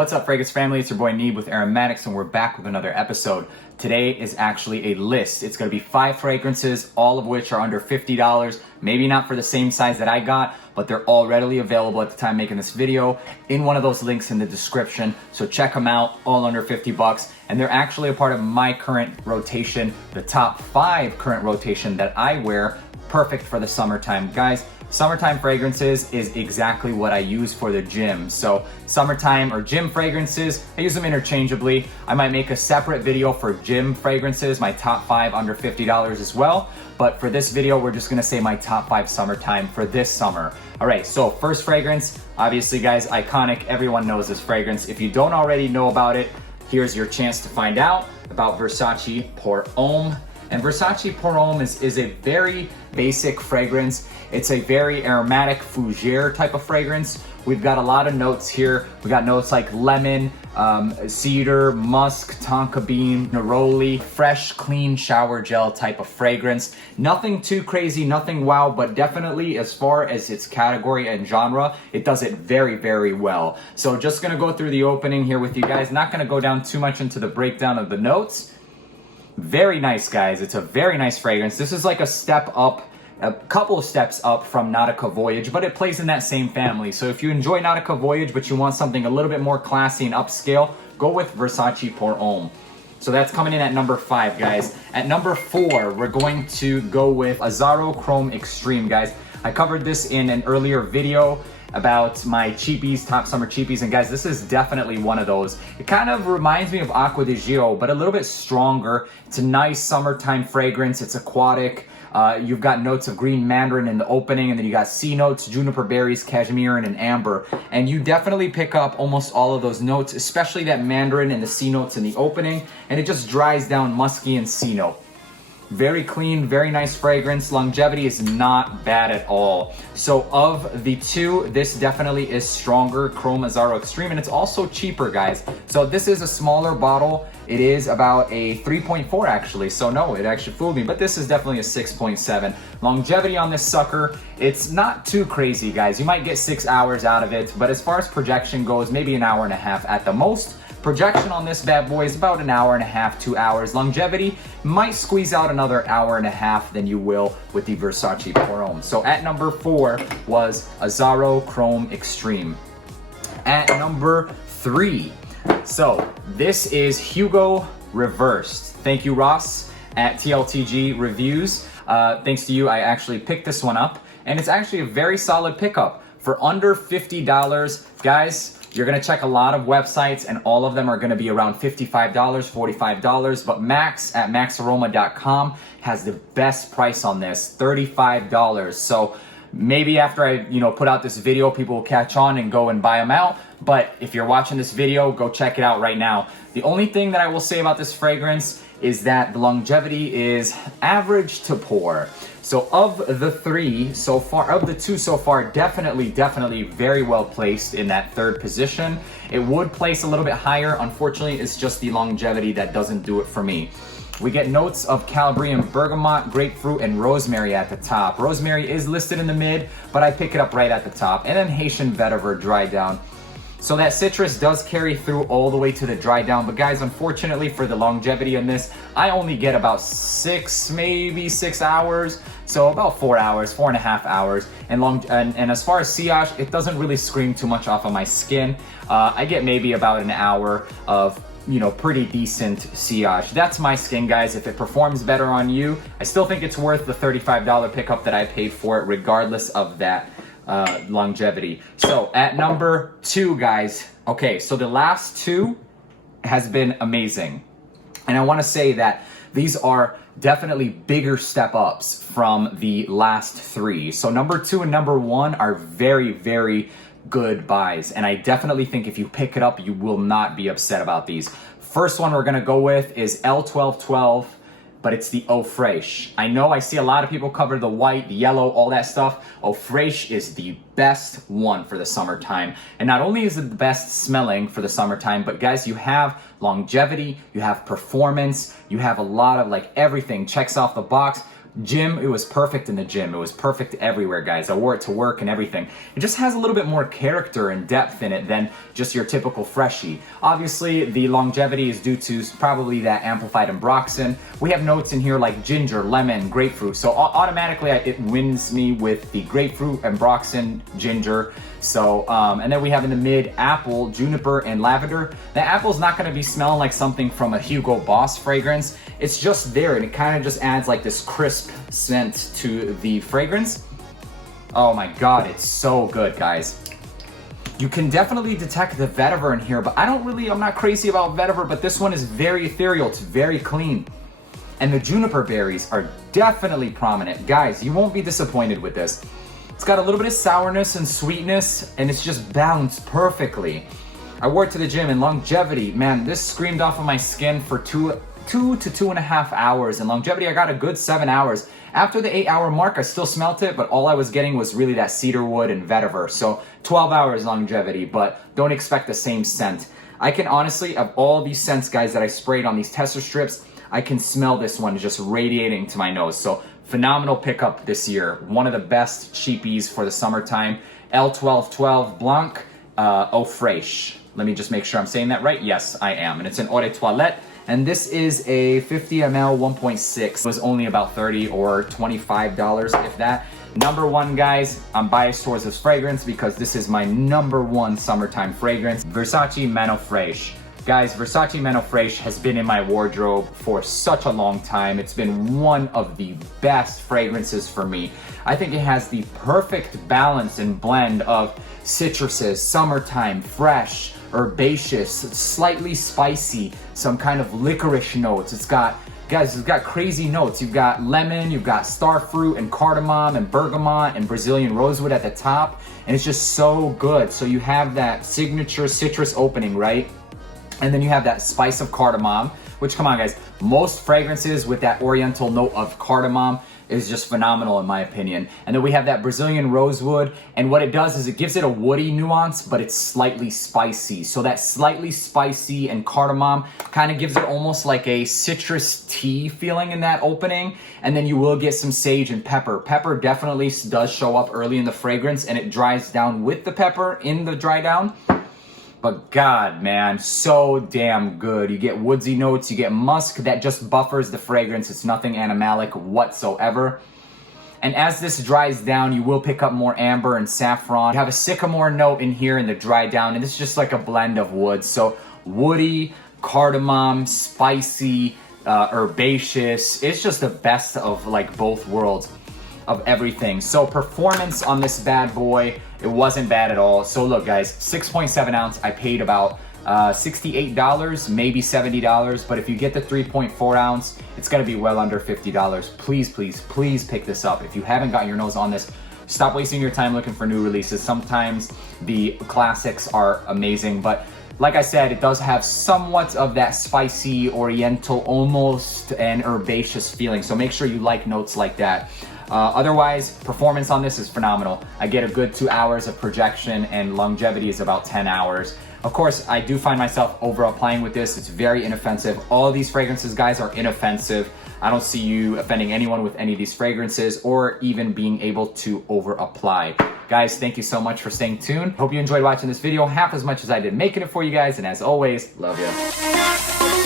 What's up, Fragrance family? It's your boy Neeb with Aromatics, and we're back with another episode. Today is actually a list. It's going to be 5 fragrances, all of which are under $50. Maybe not for the same size that I got, but they're all readily available at the time making this video in one of those links in the description. So check them out, all under 50 bucks. And they're actually a part of my current rotation, the top 5 current rotation that I wear, perfect for the summertime. Guys, summertime fragrances is exactly what I use for the gym. So summertime or gym fragrances, I use them interchangeably. I might make a separate video for gym fragrances, my top 5 under $50 as well. But for this video, we're just gonna say my top 5 summertime for this summer. All right, so first fragrance, obviously guys, iconic. Everyone knows this fragrance. If you don't already know about it, here's your chance to find out about Versace Pour Homme. And Versace Pour Homme is a very basic fragrance. It's a very aromatic fougere type of fragrance. We've got a lot of notes here. We got notes like lemon, cedar, musk, tonka bean, neroli, fresh, clean shower gel type of fragrance. Nothing too crazy, nothing wow, but definitely as far as its category and genre, it does it very, very well. So just gonna go through the opening here with you guys. Not gonna go down too much into the breakdown of the notes. Very nice, guys. It's a very nice fragrance. This is like a step up, a couple of steps up from Nautica Voyage, but it plays in that same family. So if you enjoy Nautica Voyage, but you want something a little bit more classy and upscale, go with Versace Pour Homme. So that's coming in at number 5, guys. At number 4, we're going to go with AZZARO Chrome Extreme, guys. I covered this in an earlier video about my cheapies, top summer cheapies, and guys, this is definitely one of those. It kind of reminds me of Acqua di Gio, but a little bit stronger. It's a nice summertime fragrance. It's aquatic. You've got notes of green mandarin in the opening, and then you got C notes, juniper berries, cashmere, and amber. And you definitely pick up almost all of those notes, especially that mandarin and the C notes in the opening, and it just dries down musky and C note. Very clean, very nice fragrance. Longevity is not bad at all. So of the two, this definitely is stronger, Chrome AZZARO Extreme, and it's also cheaper, guys. So this is a smaller bottle. It is about a 3.4 actually. So no, it actually fooled me, but this is definitely a 6.7. Longevity on this sucker, it's not too crazy, guys. You might get 6 hours out of it, but as far as projection goes, maybe an hour and a half at the most. Projection on this bad boy is about an hour and a half, 2 hours. Longevity might squeeze out another hour and a half than you will with the Versace Pour Homme. So at number 4 was AZZARO Chrome Extreme. At number 3, so this is HUGO Reversed. Thank you, Ross, at TLTG Reviews. Thanks to you, I actually picked this one up, and it's actually a very solid pickup. For under $50, guys, you're gonna check a lot of websites, and all of them are gonna be around $55, $45, but Max at maxaroma.com has the best price on this, $35. So maybe after I, put out this video, people will catch on and go and buy them out. But if you're watching this video, go check it out right now. The only thing that I will say about this fragrance is that the longevity is average to poor. So of the 3 so far, of the 2 so far, definitely very well placed in that 3rd position. It would place a little bit higher. Unfortunately, it's just the longevity that doesn't do it for me. We get notes of Calabrian bergamot, grapefruit, and rosemary at the top. Rosemary is listed in the mid, but I pick it up right at the top. And then Haitian vetiver dry down. So that citrus does carry through all the way to the dry down, but guys, unfortunately for the longevity in this, I only get about 6, maybe 6 hours. So about 4 hours, 4.5 hours. And as far as sillage, it doesn't really scream too much off of my skin. I get maybe about an hour of, pretty decent sillage. That's my skin, guys. If it performs better on you, I still think it's worth the $35 pickup that I paid for it, regardless of that longevity. So at number 2, guys, okay, so the last 2 has been amazing, and I want to say that these are definitely bigger step ups from the last 3. So number 2 and number 1 are very, very good buys, and I definitely think if you pick it up, you will not be upset about these. First one we're gonna go with is L1212, but it's the Eau Fraiche. I know I see a lot of people cover the white, the yellow, all that stuff. Eau Fraiche is the best one for the summertime. And not only is it the best smelling for the summertime, but guys, you have longevity, you have performance, you have a lot of everything checks off the box. Gym, it was perfect in the gym. It was perfect everywhere, guys. I wore it to work and everything. It just has a little bit more character and depth in it than just your typical freshie. Obviously, the longevity is due to probably that amplified ambroxan. We have notes in here like ginger, lemon, grapefruit. So automatically it wins me with the grapefruit, ambroxan, ginger. So, and then we have in the mid apple, juniper, and lavender. The apple's not gonna be smelling like something from a Hugo Boss fragrance. It's just there, and it kind of just adds like this crisp scent to the fragrance. Oh my God, it's so good, guys. You can definitely detect the vetiver in here, but I'm not crazy about vetiver, but this one is very ethereal, it's very clean. And the juniper berries are definitely prominent. Guys, you won't be disappointed with this. It's got a little bit of sourness and sweetness, and it's just balanced perfectly. I wore it to the gym, and longevity, man, this screamed off of my skin for 2 to 2.5 hours. And longevity, I got a good 7 hours. After the 8-hour mark, I still smelt it, but all I was getting was really that cedar wood and vetiver. So 12 hours longevity, but don't expect the same scent. I can honestly, of all these scents, guys, that I sprayed on these tester strips, I can smell this one just radiating to my nose. So phenomenal pickup this year. One of the best cheapies for the summertime. L1212 Blanc Eau Fraiche. Let me just make sure I'm saying that right. Yes, I am. And it's an eau de toilette. And this is a 50 ml 1.6. It was only about $30 or $25, if that. Number one, guys, I'm biased towards this fragrance because this is my number one summertime fragrance. Versace Man Eau Fraiche. Guys, Versace Man Eau Fraiche has been in my wardrobe for such a long time. It's been one of the best fragrances for me. I think it has the perfect balance and blend of citruses, summertime, fresh, herbaceous, slightly spicy, some kind of licorice notes. It's got crazy notes. You've got lemon, you've got starfruit and cardamom and bergamot and Brazilian rosewood at the top, and it's just so good. So you have that signature citrus opening, right? And then you have that spice of cardamom, which, come on guys, most fragrances with that oriental note of cardamom is just phenomenal in my opinion. And then we have that Brazilian rosewood, and what it does is it gives it a woody nuance, but it's slightly spicy. So that slightly spicy and cardamom kind of gives it almost like a citrus tea feeling in that opening. And then you will get some sage and pepper. Pepper definitely does show up early in the fragrance, and it dries down with the pepper in the dry down. But God, man, so damn good. You get woodsy notes, you get musk that just buffers the fragrance. It's nothing animalic whatsoever. And as this dries down, you will pick up more amber and saffron. You have a sycamore note in here in the dry down, and it's just like a blend of woods. So woody, cardamom, spicy, herbaceous. It's just the best of like both worlds of everything. So performance on this bad boy, it wasn't bad at all. So look guys, 6.7 ounce, I paid about $68, maybe $70, but if you get the 3.4 ounce, it's gonna be well under $50. Please, please, please pick this up. If you haven't gotten your nose on this, stop wasting your time looking for new releases. Sometimes the classics are amazing, but like I said, it does have somewhat of that spicy, oriental, almost an herbaceous feeling. So make sure you like notes like that. Otherwise, performance on this is phenomenal. I get a good 2 hours of projection, and longevity is about 10 hours. Of course, I do find myself over applying with this. It's very inoffensive. All of these fragrances, guys, are inoffensive. I don't see you offending anyone with any of these fragrances or even being able to over apply. Guys, thank you so much for staying tuned. Hope you enjoyed watching this video half as much as I did making it for you guys. And as always, love you.